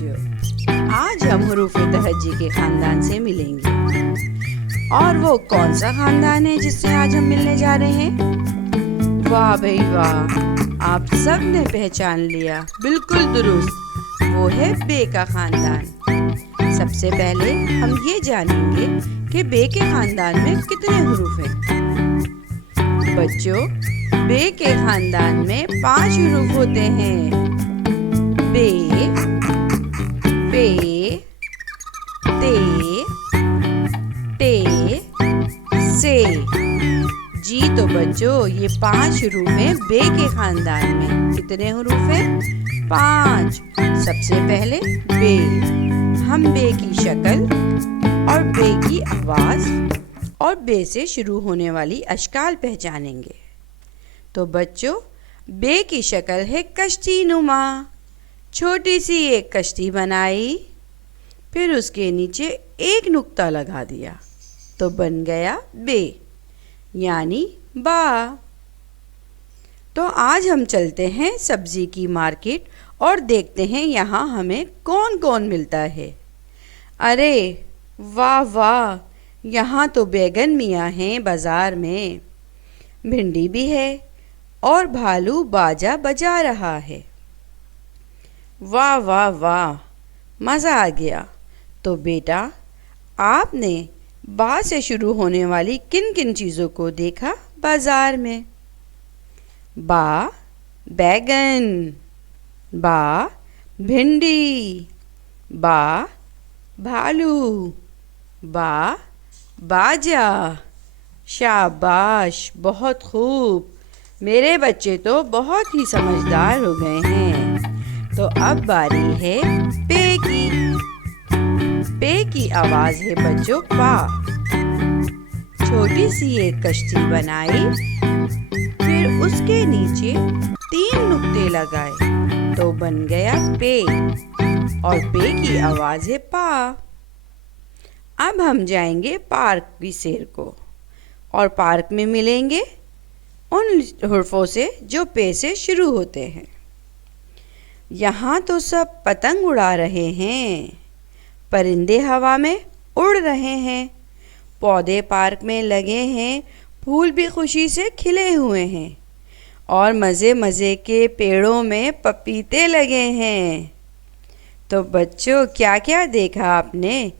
बच्चों, आज हम हुरूफ़े तहज्जी के ख़ानदान से मिलेंगे। और वो कौन सा ख़ानदान है जिससे आज हम मिलने जा रहे हैं? वाह भाई वाह, आप सब ने पहचान लिया, बिल्कुल दुरुस्त, वो है बे का ख़ानदान। सबसे पहले हम ये जानेंगे कि बे के ख़ानदान में कितने हुरूफ़ हैं। बच्चों, बे के ख़ानदान में 5 हुरूफ़ होते हैं। बे, पे, ते, टे, से। जी तो बच्चों, ये 5 हुरूफ़ हैं बे के ख़ानदान में। कितने हुरूफ़ हैं? 5। सबसे पहले बे। हम बे की शक्ल और बे की आवाज़ और बे से शुरू होने वाली अश्काल पहचानेंगे। तो बच्चों, बे की शक्ल है कश्ती नुमा। छोटी सी एक कश्ती बनाई, फिर उसके नीचे एक नुक्ता लगा दिया तो बन गया बे, यानी बा। तो आज हम चलते हैं सब्जी की मार्केट और देखते हैं यहाँ हमें कौन कौन मिलता है। अरे वाह वाह, यहाँ तो बैगन मियाँ हैं बाज़ार में, भिंडी भी है और भालू बाजा बजा रहा है। वाह वाह वाह, मज़ा आ गया। तो बेटा, आपने बा से शुरू होने वाली किन किन चीज़ों को देखा बाज़ार में? बा बैगन, बा भिंडी, बा भालू, बा बाजा। शाबाश, बहुत खूब। मेरे बच्चे तो बहुत ही समझदार हो गए हैं। तो अब बारी है पे की। पे की आवाज़ है बच्चों पा। छोटी सी एक कश्ती बनाई, फिर उसके नीचे 3 नुक्ते लगाए तो बन गया पे, और पे की आवाज़ है पा। अब हम जाएंगे पार्क की सैर को और पार्क में मिलेंगे उन हुर्फ़ों से जो पे से शुरू होते हैं। यहाँ तो सब पतंग उड़ा रहे हैं, परिंदे हवा में उड़ रहे हैं, पौधे पार्क में लगे हैं, फूल भी खुशी से खिले हुए हैं और मज़े मज़े के पेड़ों में पपीते लगे हैं। तो बच्चों, क्या क्या देखा आपने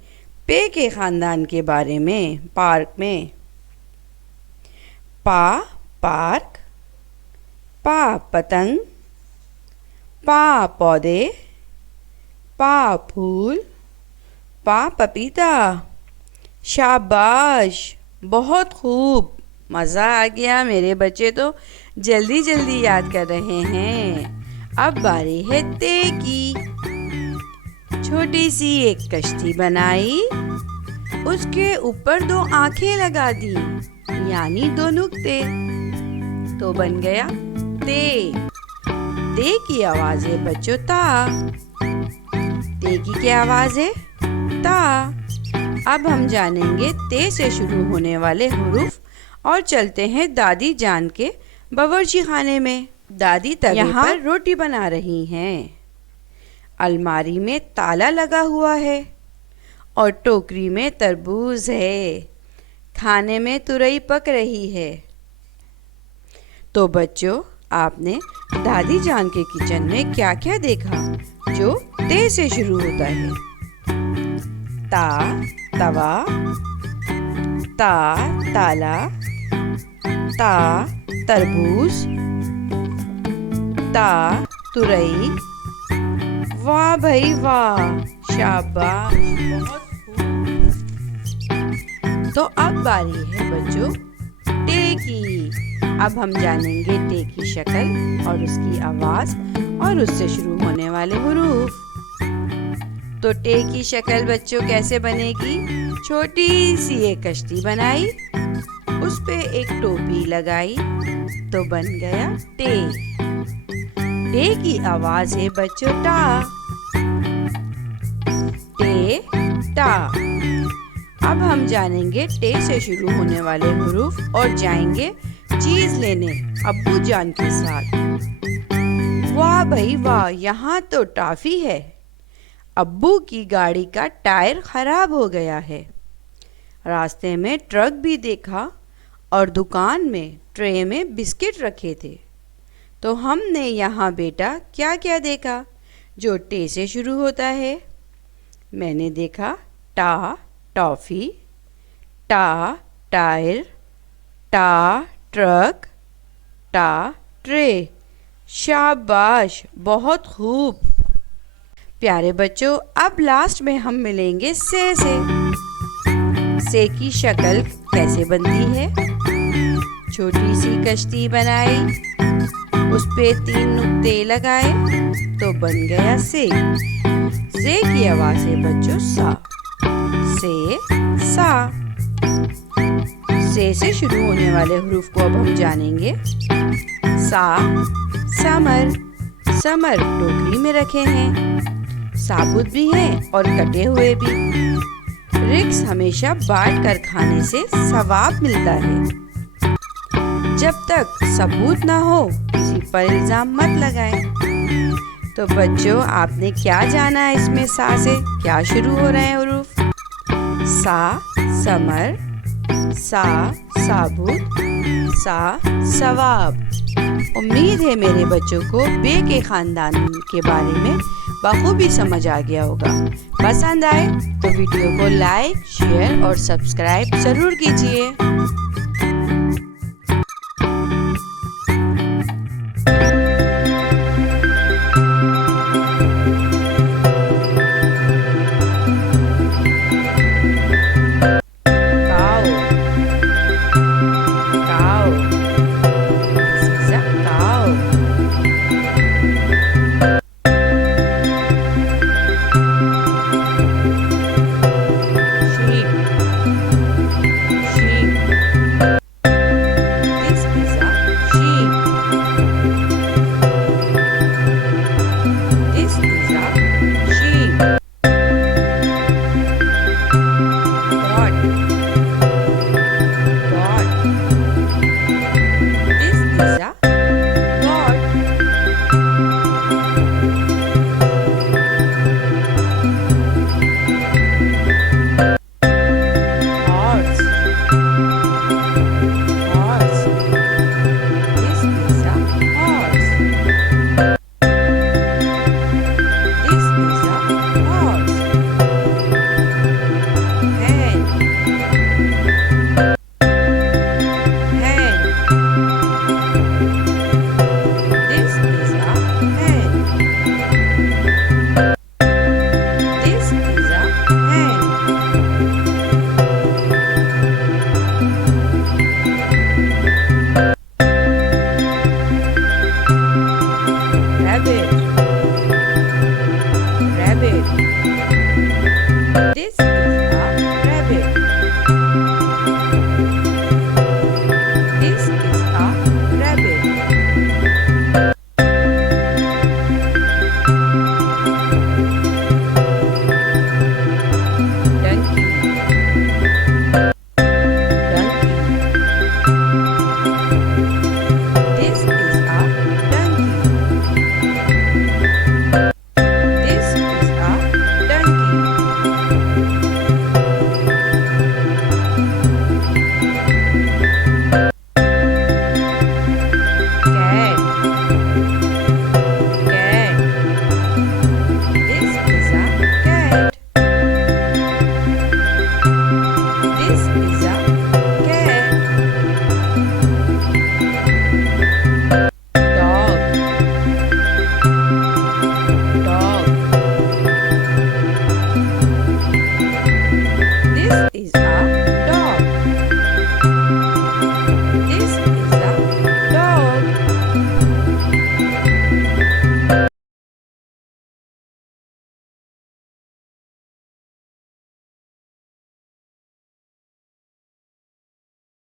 पे के ख़ानदान के बारे में पार्क में? पा पार्क, पा पतंग, पा पौधे, पा फूल, पा पपीता। शाबाश, बहुत खूब, मज़ा आ गया। मेरे बच्चे तो जल्दी जल्दी याद कर रहे हैं। अब बारी है ते की। छोटी सी एक कश्ती बनाई, उसके ऊपर 2 आँखें लगा दी, यानी 2 नुक्ते, तो बन गया ते। ते की आवाज़ है बच्चों ता। ते की क्या आवाज़ है? ता। अब हम जानेंगे ते से शुरू होने वाले हुरूफ और चलते हैं दादी जान के बावर्ची खाने में। दादी तवे पर रोटी बना रही हैं। अलमारी में ताला लगा हुआ है और टोकरी में तरबूज है। खाने में तुरई पक रही है। तो बच्चों, आपने दादी जान के किचन में क्या क्या देखा जो ते से शुरू होता है? ता तवा, ता ताला, ता तरबूज, ता तुरई। वाह भाई वाह, शाबाश, बहुत खूब। तो अब बारी है बच्चों टे की। अब हम जानेंगे टे की शक्ल और उसकी आवाज़ और उससे शुरू होने वाले हुरूफ। तो टे की शक्ल बच्चों कैसे बनेगी? छोटी सी एक कश्ती बनाई, उस पे एक टोपी लगाई तो बन गया टे। टे की आवाज़ है बच्चों टा। टे टा। अब हम जानेंगे टे से शुरू होने वाले हुरूफ और जाएंगे चीज़ लेने अब्बू जान के साथ। वाह भाई वाह, यहाँ तो टॉफ़ी है। अब्बू की गाड़ी का टायर खराब हो गया है। रास्ते में ट्रक भी देखा और दुकान में ट्रे में बिस्किट रखे थे। तो हमने यहाँ बेटा क्या क्या देखा जो टे से शुरू होता है? मैंने देखा टा टॉफ़ी, टा टायर, टा ट्रक, टा ट्रे। शाबाश, बहुत खूब। प्यारे बच्चों, अब लास्ट में हम मिलेंगे से। से की शक्ल कैसे बनती है? छोटी सी कश्ती बनाई, उस पे 3 नुक्ते लगाए तो बन गया से। से की आवाज है बच्चों सा। से सा। से शुरू होने वाले हरूफ को अब हम जानेंगे। सा समर। समर टोकरी में रखे हैं, साबुत भी हैं और कटे हुए भी। रिक्स हमेशा बांट कर खाने से सवाब मिलता है। जब तक सबूत ना हो किसी पर इल्जाम मत लगाएं। तो बच्चों, आपने क्या जाना है इसमें सा से क्या शुरू हो रहे हैं हरूफ? सा समर, सा साबुत, सा सवाब। उम्मीद है मेरे बच्चों को बे के खानदान के बारे में बखूबी समझ आ गया होगा। पसंद आए तो वीडियो को लाइक, शेयर और सब्सक्राइब ज़रूर कीजिए।